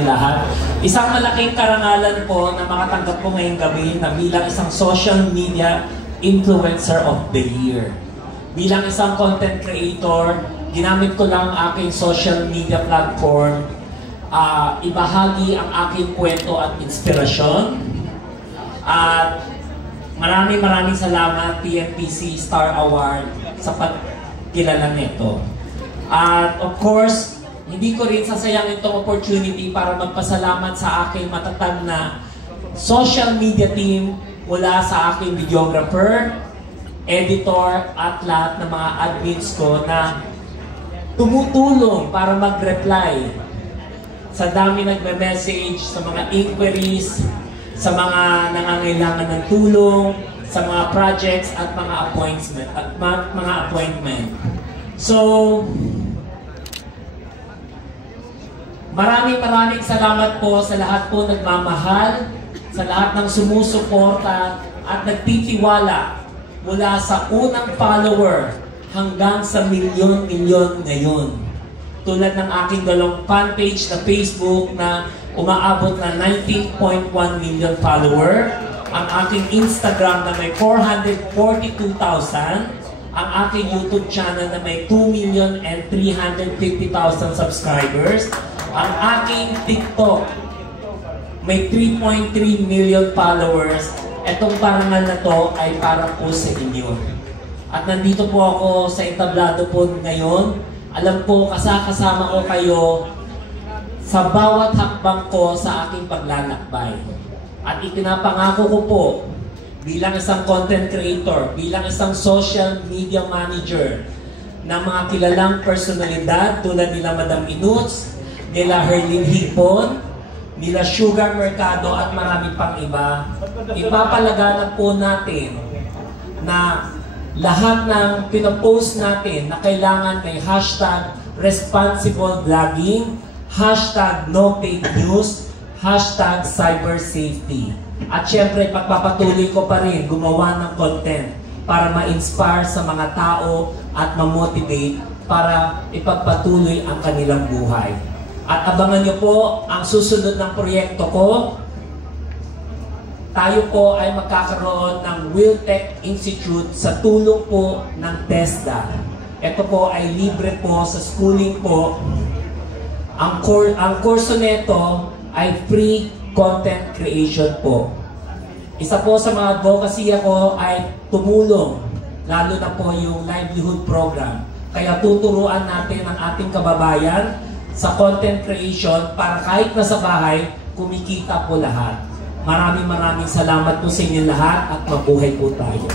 lahat. Isang malaking karangalan po na makatanggap po ngayong gabi na bilang isang social media influencer of the year. Bilang isang content creator, ginamit ko lang ang aking social media platform, ibahagi ang aking kwento at inspirasyon. At maraming salamat PNPC Star Award sa pagkilala nito. At of course, hindi ko rin sasayangin itong opportunity para magpasalamat sa aking matatag na social media team mula sa aking videographer, editor, at lahat ng mga admins ko na tumutulong para mag-reply sa dami nagme-message, sa mga inquiries, sa mga nangangailangan ng tulong, sa mga projects at mga appointment. So, maraming salamat po sa lahat po nagmamahal, sa lahat ng sumusuporta at nagtitiwala mula sa unang follower hanggang sa milyon-milyon ngayon. Tulad ng aking dalawang fan page na Facebook na umaabot na 19.1 million follower, ang aking Instagram na may 442,000, ang aking YouTube channel na may 2,350,000 subscribers, ang aking TikTok may 3.3 million followers. Itong parangal na to ay para po sa inyo. At nandito po ako sa entablado po ngayon. Alam po, kasama ko kayo sa bawat hakbang ko sa aking paglalakbay. At ikinapangako ko po, bilang isang content creator, bilang isang social media manager ng mga kilalang personalidad tulad nila Madam Inuts, nila Herlin Hipon, nila Sugar Mercado at marami pang iba, ipapalaganap po natin na lahat ng pinopost natin na kailangan may hashtag responsible vlogging, hashtag no fake news, hashtag cyber safety. At syempre, pagpapatuloy ko pa rin gumawa ng content para ma-inspire sa mga tao at ma-motivate para ipagpatuloy ang kanilang buhay. At abangan nyo po ang susunod ng proyekto ko. Tayo po ay magkakaroon ng Wiltech Institute sa tulong po ng TESDA. Ito po ay libre po sa schooling po. Ang kurso nito ay free content creation po. Isa po sa mga advocacy ko ay tumulong, lalo na po yung livelihood program. Kaya tuturuan natin ang ating kababayan sa content creation para kahit nasa bahay, kumikita po lahat. Maraming salamat po sa inyo lahat at mabuhay po tayo.